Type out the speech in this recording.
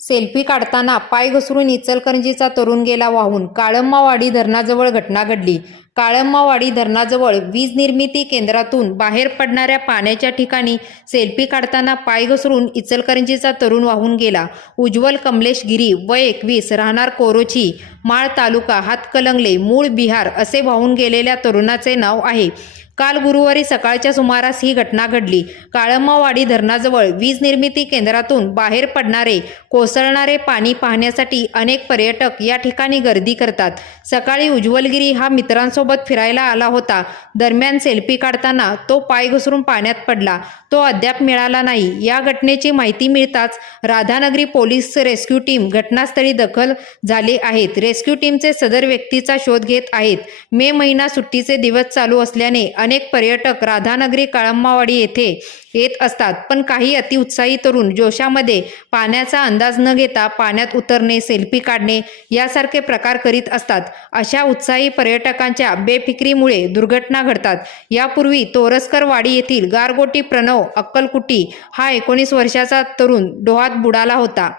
Selfie काढताना पाय घसरून इचलकरंजीचा तरुण गेला वाहून. काळम्मावाडी धरणाजवळ घटना घडली. काळम्मावाडी धरणाजवळ वीज निर्मिती केंद्रातून बाहेर पडणाऱ्या पाण्याच्या ठिकाणी सेल्फी काढताना पाय घसरून इचलकरंजीचा तरुण वाहून गेला. उज्ज्वल कमलेश गिरी वय एकवीस राहणार कोरोची माळ तालुका हातकलंगले मूळ बिहार असे वाहून गेलेल्या तरुणाचे नाव आहे. काल गुरुवारी सकाळच्या सुमारास ही घटना घडली. काळम्मावाडी धरणाजवळ वीज निर्मिती केंद्रातून बाहेर पडणारे कोसळणारे पाणी पाहण्यासाठी अनेक पर्यटक या ठिकाणी गर्दी करतात. सकाळी उज्ज्वलगिरी हा मित्रांसोबत फिरायला आला होता. दरम्यान सेल्फी काढताना तो पाय घसरून पाण्यात पडला. तो अद्याप मिळाला नाही. या घटनेची माहिती मिळताच राधानगरी पोलीस रेस्क्यू टीम घटनास्थळी दखल झाले आहेत. रेस्क्यू टीमचे सदर व्यक्तीचा शोध घेत आहेत. मे महिना सुट्टीचे दिवस चालू असल्याने अनेक पर्यटक राधानगरी कळंबावाडी येथे येत असतात. पण काही अतिउत्साही तरुण जोशामध्ये पाण्याचा अंदाज न घेता पाण्यात उतरणे सेल्फी काढणे यासारखे प्रकार करीत असतात. अशा उत्साही पर्यटकांच्या बेफिक्रीमुळे दुर्घटना घडतात. यापूर्वी तोरसकरवाडी येथील गारगोटी प्रणव अक्कलकुटी हा एकोणीस वर्षाचा तरुण डोहात बुडाला होता.